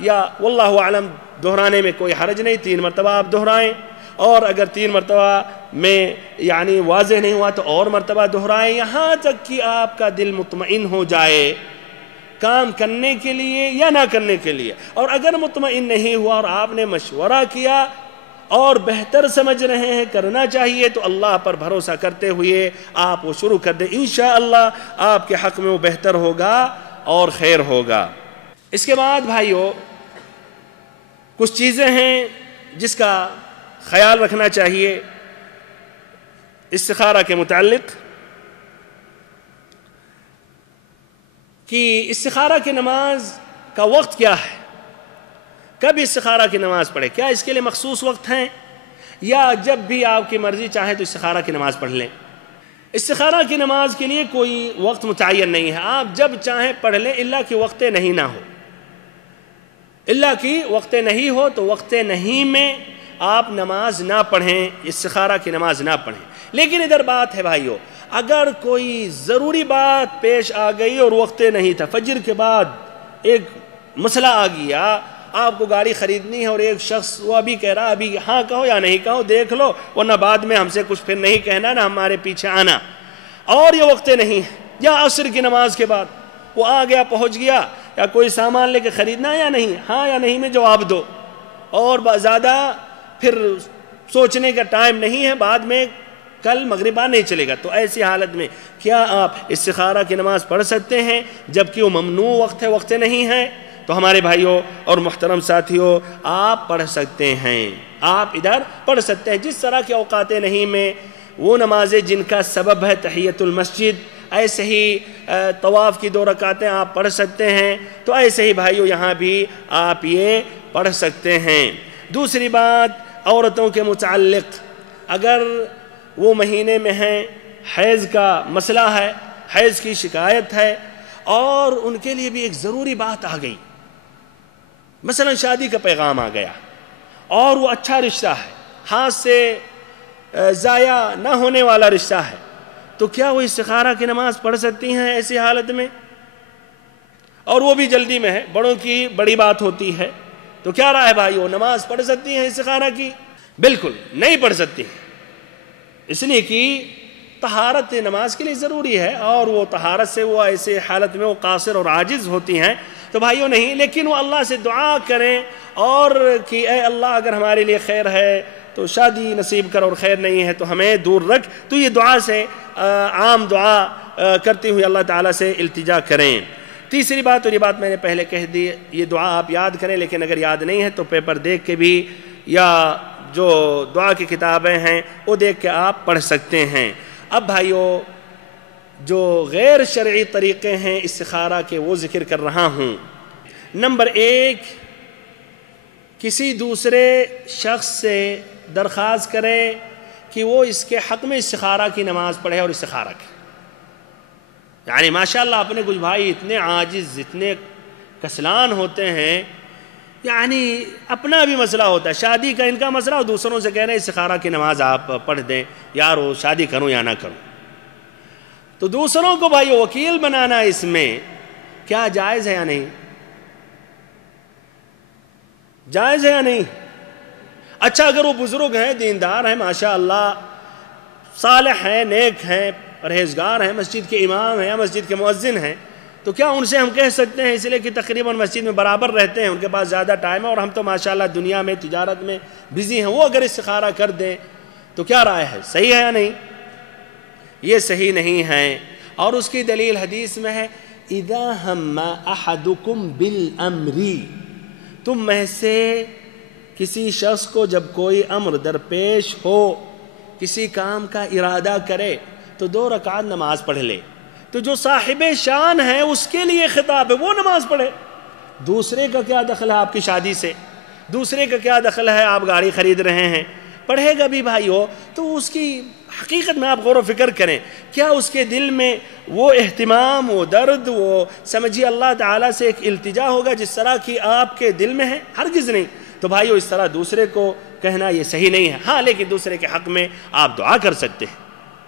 یا واللہ اعلم دہرانے میں کوئی حرج نہیں، 3 مرتبہ آپ دہرائیں، اور اگر 3 مرتبہ میں یعنی واضح نہیں ہوا تو اور مرتبہ دہرائیں، یہاں تک کہ آپ کا دل مطمئن ہو جائے کام کرنے کے لیے یا نہ کرنے کے لیے۔ اور اگر مطمئن نہیں ہوا اور آپ نے مشورہ کیا اور بہتر سمجھ رہے ہیں کرنا چاہیے، تو اللہ پر بھروسہ کرتے ہوئے آپ وہ شروع کر دیں، انشاءاللہ آپ کے حق میں وہ بہتر ہوگا اور خیر ہوگا۔ اس کے بعد بھائیو کچھ چیزیں ہیں جس کا خیال رکھنا چاہیے استخارہ کے متعلق، کہ استخارہ کی نماز کا وقت کیا ہے، کب استخارہ کی نماز پڑھے، کیا اس کے لیے مخصوص وقت ہیں یا جب بھی آپ کی مرضی چاہے تو استخارہ کی نماز پڑھ لیں؟ استخارہ کی نماز کے لیے کوئی وقت متعین نہیں ہے، آپ جب چاہیں پڑھ لیں، الا کہ وقت نہیں نہ ہو، الا کہ وقت نہیں ہو، تو وقت نہیں میں آپ نماز نہ پڑھیں، استخارہ کی نماز نہ پڑھیں۔ لیکن ادھر بات ہے بھائیو، اگر کوئی ضروری بات پیش آ گئی اور وقت نہیں تھا، فجر کے بعد ایک مسئلہ آ گیا، آپ کو گاڑی خریدنی ہے اور ایک شخص وہ ابھی کہہ رہا ابھی ہاں کہو یا نہیں کہو دیکھ لو، ورنہ بعد میں ہم سے کچھ پھر نہیں کہنا نہ ہمارے پیچھے آنا، اور یہ وقت نہیں ہے، یا عصر کی نماز کے بعد وہ آ گیا پہنچ گیا، یا کوئی سامان لے کے خریدنا یا نہیں، ہاں یا نہیں میں جواب دو، اور زیادہ پھر سوچنے کا ٹائم نہیں ہے، بعد میں کل مغربہ نہیں چلے گا، تو ایسی حالت میں کیا آپ استخارہ کی نماز پڑھ سکتے ہیں جبکہ وہ ممنوع وقت ہے، وقت نہیں ہے؟ تو ہمارے بھائیوں اور محترم ساتھیوں، آپ پڑھ سکتے ہیں، آپ ادھر پڑھ سکتے ہیں، جس طرح کے اوقات نہیں میں وہ نمازیں جن کا سبب ہے تحیۃ المسجد، ایسے ہی طواف کی 2 رکعتیں آپ پڑھ سکتے ہیں، تو ایسے ہی بھائیوں یہاں بھی آپ یہ پڑھ سکتے ہیں۔ دوسری بات عورتوں کے متعلق، اگر وہ مہینے میں ہیں، حیض کا مسئلہ ہے، حیض کی شکایت ہے، اور ان کے لیے بھی ایک ضروری بات آ گئی، مثلا شادی کا پیغام آ گیا اور وہ اچھا رشتہ ہے، ہاتھ سے ضائع نہ ہونے والا رشتہ ہے، تو کیا وہ استخارہ کی نماز پڑھ سکتی ہیں ایسی حالت میں؟ اور وہ بھی جلدی میں ہے، بڑوں کی بڑی بات ہوتی ہے، تو کیا رائے بھائی، وہ نماز پڑھ سکتی ہیں استخارہ کی؟ بالکل نہیں پڑھ سکتی ہیں، اس لیے کہ طہارت نماز کے لیے ضروری ہے، اور وہ طہارت سے وہ ایسے حالت میں وہ قاصر اور عاجز ہوتی ہیں، تو بھائیوں نہیں، لیکن وہ اللہ سے دعا کریں اور کہ اے اللہ اگر ہمارے لیے خیر ہے تو شادی نصیب کر، اور خیر نہیں ہے تو ہمیں دور رکھ، تو یہ دعا سے عام دعا کرتے ہوئے اللہ تعالیٰ سے التجا کریں۔ تیسری بات، اور یہ بات میں نے پہلے کہہ دی، یہ دعا آپ یاد کریں، لیکن اگر یاد نہیں ہے تو پیپر دیکھ کے بھی یا جو دعا کی کتابیں ہیں وہ دیکھ کے آپ پڑھ سکتے ہیں۔ اب بھائیوں، جو غیر شرعی طریقے ہیں استخارہ کے وہ ذکر کر رہا ہوں۔ نمبر 1، کسی دوسرے شخص سے درخواست کرے کہ وہ اس کے حق میں استخارہ کی نماز پڑھے اور استخارہ کرے۔ یعنی ماشاءاللہ اپنے کچھ بھائی اتنے عاجز، اتنے کسلان ہوتے ہیں، یعنی اپنا بھی مسئلہ ہوتا ہے، شادی کا ان کا مسئلہ، اور دوسروں سے کہہ رہے ہیں استخارہ کی نماز آپ پڑھ دیں، یار وہ شادی کروں یا نہ کروں۔ تو دوسروں کو بھائی وکیل بنانا اس میں کیا جائز ہے یا نہیں؟ جائز ہے یا نہیں؟ اچھا اگر وہ بزرگ ہیں، دیندار ہیں، ماشاءاللہ صالح ہیں، نیک ہیں، پرہیزگار ہیں، مسجد کے امام ہیں یا مسجد کے مؤذن ہیں، تو کیا ان سے ہم کہہ سکتے ہیں، اس لیے کہ تقریباً مسجد میں برابر رہتے ہیں، ان کے پاس زیادہ ٹائم ہے اور ہم تو ماشاءاللہ دنیا میں تجارت میں بزی ہیں، وہ اگر استخارہ کر دیں تو کیا رائے ہے، صحیح ہے یا نہیں؟ یہ صحیح نہیں ہے، اور اس کی دلیل حدیث میں ہے اذا ہم احدکم بالامر، تم میں سے کسی شخص کو جب کوئی امر درپیش ہو، کسی کام کا ارادہ کرے تو 2 رکعت نماز پڑھ لے، تو جو صاحب شان ہے اس کے لیے خطاب ہے، وہ نماز پڑھے، دوسرے کا کیا دخل ہے آپ کی شادی سے، دوسرے کا کیا دخل ہے آپ گاڑی خرید رہے ہیں، پڑھے گا بھی بھائی ہو تو اس کی حقیقت میں آپ غور و فکر کریں، کیا اس کے دل میں وہ اہتمام، وہ درد، وہ سمجھیے اللہ تعالیٰ سے ایک التجا ہوگا جس طرح کی آپ کے دل میں ہے؟ ہرگز نہیں۔ تو بھائیو اس طرح دوسرے کو کہنا یہ صحیح نہیں ہے، ہاں لیکن دوسرے کے حق میں آپ دعا کر سکتے ہیں،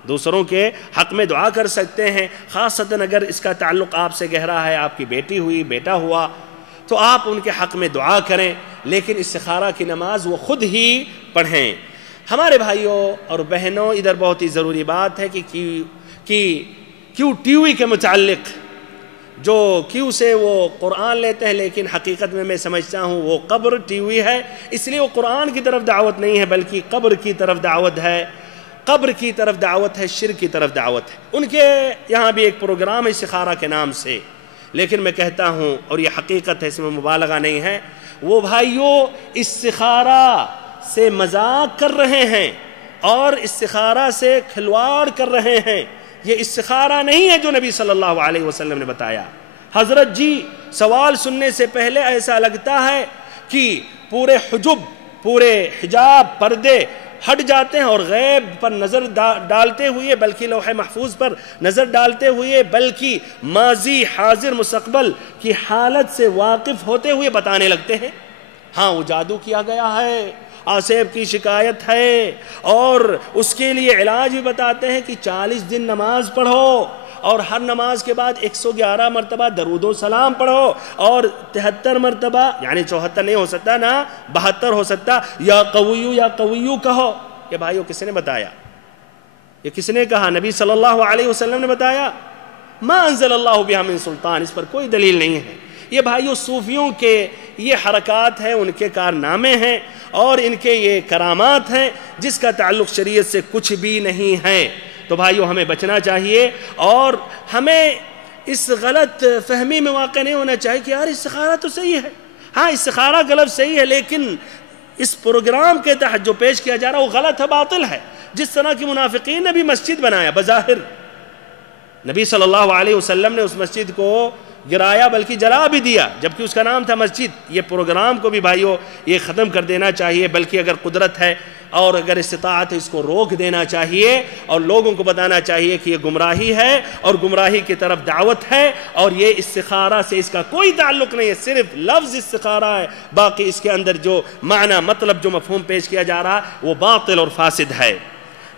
دوسروں کے حق میں دعا کر سکتے ہیں، خاصتاً اگر اس کا تعلق آپ سے گہرا ہے، آپ کی بیٹی ہوئی، بیٹا ہوا، تو آپ ان کے حق میں دعا کریں، لیکن استخارہ کی نماز وہ خود ہی پڑھیں۔ ہمارے بھائیوں اور بہنوں، ادھر بہت ہی ضروری بات ہے کہ کیوں ٹی وی کے متعلق، جو کیوں سے وہ قرآن لیتے ہیں لیکن حقیقت میں سمجھتا ہوں وہ قبر ٹی وی ہے، اس لیے وہ قرآن کی طرف دعوت نہیں ہے بلکہ قبر کی طرف دعوت ہے، قبر کی طرف دعوت ہے، شرک کی طرف دعوت ہے۔ ان کے یہاں بھی ایک پروگرام ہے استخارہ کے نام سے، لیکن میں کہتا ہوں اور یہ حقیقت ہے، اس میں مبالغہ نہیں ہے، وہ بھائیوں استخارہ سے مذاق کر رہے ہیں اور استخارہ سے کھلواڑ کر رہے ہیں۔ یہ استخارہ نہیں ہے جو نبی صلی اللہ علیہ وسلم نے بتایا۔ حضرت جی سوال سننے سے پہلے ایسا لگتا ہے کہ پورے حجب، پورے حجاب، پردے ہٹ جاتے ہیں اور غیب پر نظر ڈالتے ہوئے، بلکہ لوح محفوظ پر نظر ڈالتے ہوئے، بلکہ ماضی، حاضر، مستقبل کی حالت سے واقف ہوتے ہوئے بتانے لگتے ہیں۔ ہاں وہ جادو کیا گیا ہے، آسیب کی شکایت ہے، اور اس کے لیے علاج بھی بتاتے ہیں کہ 40 دن نماز پڑھو اور ہر نماز کے بعد 111 مرتبہ درود و سلام پڑھو، اور 73 مرتبہ، یعنی 74 نہیں ہو سکتا نا، 72 ہو سکتا، یا قویو کہو۔ یہ بھائیو کس نے بتایا؟ یہ کس نے کہا؟ نبی صلی اللہ علیہ وسلم نے بتایا۔ ما انزل اللہ بہا من سلطان، اس پر کوئی دلیل نہیں ہے۔ یہ بھائیو صوفیوں کے یہ حرکات ہیں، ان کے کارنامے ہیں، اور ان کے یہ کرامات ہیں جس کا تعلق شریعت سے کچھ بھی نہیں ہے۔ تو بھائیو ہمیں بچنا چاہیے، اور ہمیں اس غلط فہمی میں واقع نہیں ہونا چاہیے کہ یار استخارہ تو صحیح ہے، ہاں استخارہ غلط صحیح ہے، لیکن اس پروگرام کے تحت جو پیش کیا جا رہا ہے وہ غلط ہے، باطل ہے۔ جس طرح کی منافقین نے بھی مسجد بنایا، بظاہر نبی صلی اللہ علیہ وسلم نے اس مسجد کو گرایا بلکہ جلا بھی دیا، جبکہ اس کا نام تھا مسجد۔ یہ پروگرام کو بھی بھائیو یہ ختم کر دینا چاہیے، بلکہ اگر قدرت ہے اور اگر استطاعت ہے اس کو روک دینا چاہیے، اور لوگوں کو بتانا چاہیے کہ یہ گمراہی ہے اور گمراہی کی طرف دعوت ہے، اور یہ استخارہ سے اس کا کوئی تعلق نہیں ہے، صرف لفظ استخارہ ہے، باقی اس کے اندر جو معنی مطلب جو مفہوم پیش کیا جا رہا وہ باطل اور فاسد ہے۔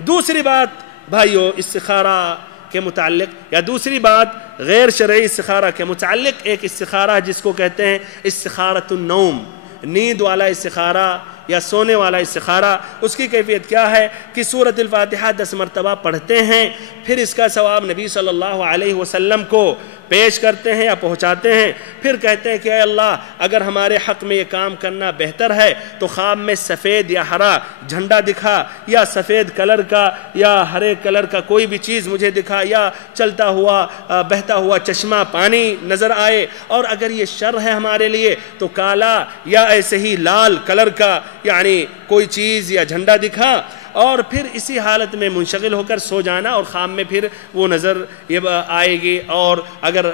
دوسری بات بھائیو استخارہ کے متعلق، یا دوسری بات غیر شرعی استخارہ کے متعلق، ایک استخارہ جس کو کہتے ہیں استخارۃ النوم، نیند والا استخارہ یا سونے والا استخارہ۔ اس کی کیفیت کیا ہے کہ سورۃ الفاتحہ 10 مرتبہ پڑھتے ہیں، پھر اس کا ثواب نبی صلی اللہ علیہ وسلم کو پیش کرتے ہیں یا پہنچاتے ہیں، پھر کہتے ہیں کہ اے اللہ اگر ہمارے حق میں یہ کام کرنا بہتر ہے تو خواب میں سفید یا ہرا جھنڈا دکھا، یا سفید کلر کا یا ہرے کلر کا کوئی بھی چیز مجھے دکھا، یا چلتا ہوا بہتا ہوا چشمہ پانی نظر آئے، اور اگر یہ شر ہے ہمارے لیے تو کالا یا ایسے ہی لال کلر کا یعنی کوئی چیز یا جھنڈا دکھا، اور پھر اسی حالت میں منشغل ہو کر سو جانا، اور خواب میں پھر وہ نظر یہ آئے گی، اور اگر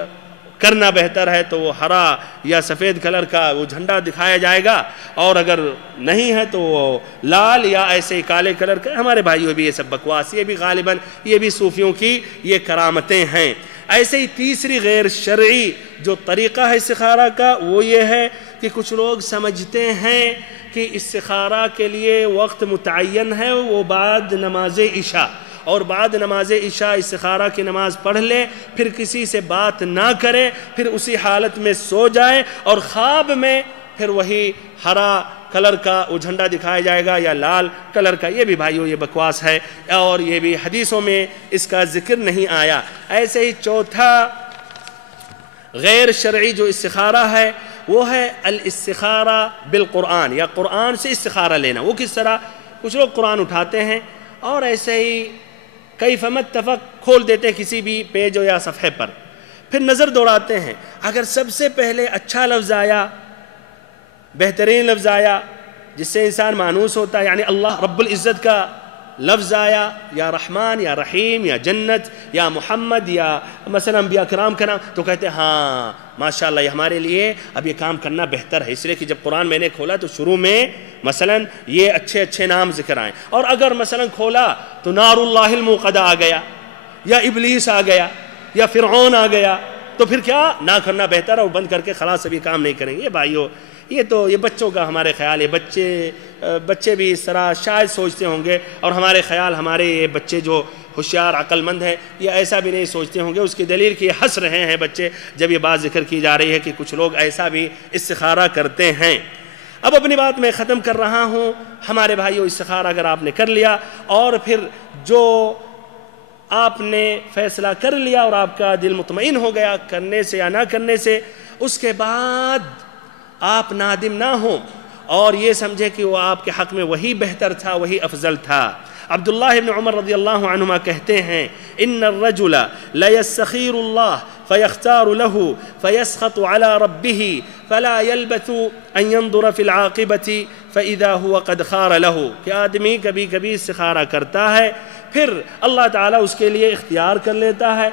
کرنا بہتر ہے تو وہ ہرا یا سفید کلر کا وہ جھنڈا دکھایا جائے گا، اور اگر نہیں ہے تو وہ لال یا ایسے کالے کلر کا۔ ہمارے بھائیوں بھی یہ سب بکواس، یہ بھی غالباً یہ بھی صوفیوں کی یہ کرامتیں ہیں۔ ایسے ہی تیسری غیر شرعی جو طریقہ ہے استخارہ کا وہ یہ ہے کہ کچھ لوگ سمجھتے ہیں کہ استخارہ کے لیے وقت متعین ہے، وہ بعد نماز عشاء، اور بعد نماز عشاء استخارہ کی نماز پڑھ لے، پھر کسی سے بات نہ کرے، پھر اسی حالت میں سو جائے، اور خواب میں پھر وہی ہرا کلر کا وہ جھنڈا دکھایا جائے گا یا لال کلر کا۔ یہ بھی بھائیو یہ بکواس ہے، اور یہ بھی حدیثوں میں اس کا ذکر نہیں آیا۔ ایسے ہی چوتھا غیر شرعی جو استخارہ ہے وہ ہے الاستخارہ بالقرآن، یا قرآن سے استخارہ لینا۔ وہ کس طرح؟ کچھ لوگ قرآن اٹھاتے ہیں اور ایسے ہی کیف ما اتفق کھول دیتے ہیں کسی بھی پیج یا صفحے پر، پھر نظر دوڑاتے ہیں، اگر سب سے پہلے اچھا لفظ آیا، بہترین لفظ آیا جس سے انسان مانوس ہوتا ہے، یعنی اللہ رب العزت کا لفظ آیا، یا رحمان یا رحیم یا جنت یا محمد یا مثلا انبیاء کرام کا نام، تو کہتے ہیں ہاں ماشاءاللہ یہ ہمارے لیے اب یہ کام کرنا بہتر ہے، اس لیے کہ جب قرآن میں نے کھولا تو شروع میں مثلا یہ اچھے اچھے نام ذکر آئیں، اور اگر مثلا کھولا تو نار اللہ الموقدہ آ گیا، یا ابلیس آ گیا، یا فرعون آ گیا، تو پھر کیا نہ کرنا بہتر ہے، اور بند کر کے خلاص ابھی کام نہیں کریں گے۔ بھائیو یہ تو یہ بچوں کا ہمارے خیال ہے، بچے بھی اس طرح شاید سوچتے ہوں گے، اور ہمارے خیال ہمارے یہ بچے جو ہوشیار عقل مند ہیں یہ ایسا بھی نہیں سوچتے ہوں گے۔ اس کی دلیل کہ یہ ہنس رہے ہیں بچے جب یہ بات ذکر کی جا رہی ہے کہ کچھ لوگ ایسا بھی استخارہ کرتے ہیں۔ اب اپنی بات میں ختم کر رہا ہوں۔ ہمارے بھائیو استخارہ اگر آپ نے کر لیا، اور پھر جو آپ نے فیصلہ کر لیا اور آپ کا دل مطمئن ہو گیا کرنے سے یا نہ کرنے سے، اس کے بعد آپ نادم نہ ہوں اور یہ سمجھے کہ وہ آپ کے حق میں وہی بہتر تھا، وہی افضل تھا۔ عبداللہ ابن عمر رضی اللہ عنہما کہتے ہیں ان الرجل لیستخیر اللہ فیختار له فیسخط على ربه فلا يلبث ان ينظر في العاقبة فاذا هو قد خار له، کہ آدمی کبھی کبھی استخارہ کرتا ہے، پھر اللہ تعالیٰ اس کے لیے اختیار کر لیتا ہے،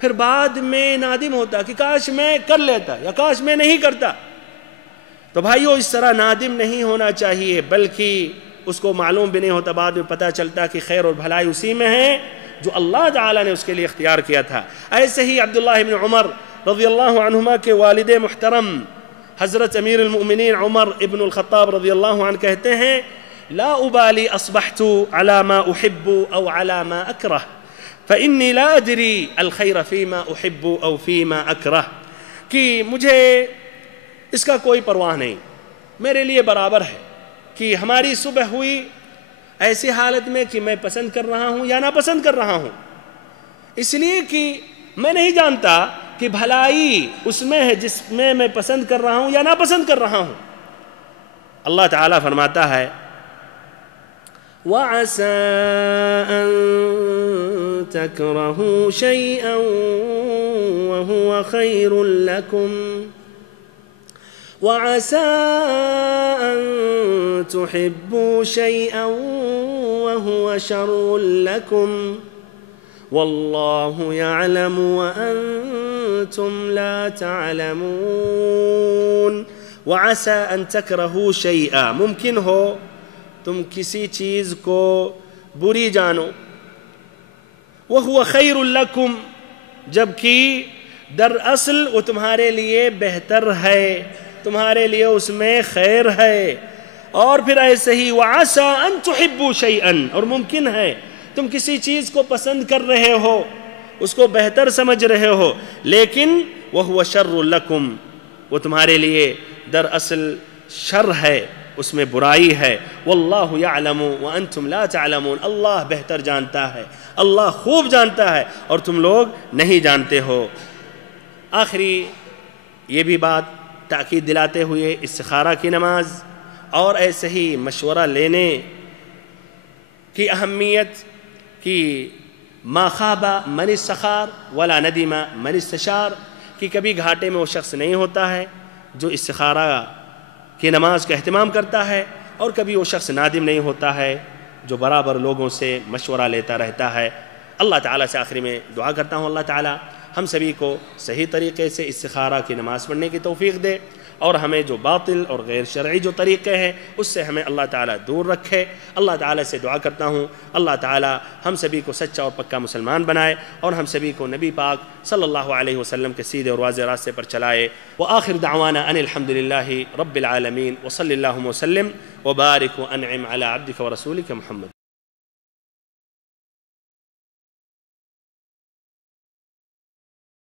پھر بعد میں نادم ہوتا کہ کاش میں کر لیتا یا کاش میں نہیں کرتا۔ تو بھائیو اس طرح نادم نہیں ہونا چاہیے، بلکہ اس کو معلوم بھی نہیں ہوتا، بعد میں پتہ چلتا کہ خیر اور بھلائی اسی میں ہے جو اللہ تعالیٰ نے اس کے لیے اختیار کیا تھا۔ ایسے ہی عبداللہ ابن عمر رضی اللہ عنہما کے والد محترم حضرت امیر المؤمنین عمر ابن الخطاب رضی اللہ عنہ کہتے ہیں لا ابالی اصبحت على ما احب او على ما اکرہ فانی لا ادری الخیر فیما احب او فیما اکرہ، کہ مجھے اس کا کوئی پرواہ نہیں، میرے لیے برابر ہے کہ ہماری صبح ہوئی ایسی حالت میں کہ میں پسند کر رہا ہوں یا ناپسند کر رہا ہوں، اس لیے کہ میں نہیں جانتا کہ بھلائی اس میں ہے جس میں میں پسند کر رہا ہوں یا ناپسند کر رہا ہوں۔ اللہ تعالیٰ فرماتا ہے وَعَسَىٰ أَن تَكْرَهُوا شَيْئًا وَهُوَ خَيْرٌ لَكُمْ وَعَسَىٰ أَن تُحِبُّوا شَيْئًا وَهُوَ شَرٌّ لَكُمْ وَاللَّهُ يَعْلَمُ وَأَنْتُمْ لَا تَعْلَمُونَ۔ وَعَسَىٰ أَن تَكْرَهُوا شَيْئًا، ممکن ہو تم کسی چیز کو بری جانو، وَهُوَ خَيْرٌ لَكُمْ، جبکہ دراصل وہ تمہارے لیے بہتر ہے، تمہارے لیے اس میں خیر ہے۔ اور پھر ایسے ہی وَعَسَىٰ أَن تُحِبُّوا شَيْئًا، اور ممکن ہے تم کسی چیز کو پسند کر رہے ہو، اس کو بہتر سمجھ رہے ہو، لیکن وَهُوَ شَرٌّ لَكُمْ، وہ تمہارے لیے دراصل شر ہے، اس میں برائی ہے۔ واللہ یعلم وانتم لا تعلمون، اللہ بہتر جانتا ہے، اللہ خوب جانتا ہے اور تم لوگ نہیں جانتے ہو۔ آخری یہ بھی بات تاکید دلاتے ہوئے استخارہ کی نماز اور ایسے ہی مشورہ لینے کی اہمیت کہ ما خاب من استخار ولا ندم من استشار، کہ کبھی گھاٹے میں وہ شخص نہیں ہوتا ہے جو استخارہ کی نماز کا اہتمام کرتا ہے، اور کبھی وہ شخص نادم نہیں ہوتا ہے جو برابر لوگوں سے مشورہ لیتا رہتا ہے۔ اللہ تعالیٰ سے آخری میں دعا کرتا ہوں اللہ تعالیٰ ہم سبھی کو صحیح طریقے سے استخارہ کی نماز پڑھنے کی توفیق دے، اور ہمیں جو باطل اور غیر شرعی جو طریقے ہیں اس سے ہمیں اللہ تعالیٰ دور رکھے۔ اللہ تعالیٰ سے دعا کرتا ہوں اللہ تعالیٰ ہم سبھی کو سچا اور پکا مسلمان بنائے، اور ہم سبھی کو نبی پاک صلی اللہ علیہ وسلم کے سیدھے اور واضح راستے پر چلائے۔ وآخر دعوانا ان الحمد للہ رب العالمین وصلی اللہ وسلم وبارک وانعم علی عبدک ورسولک محمد۔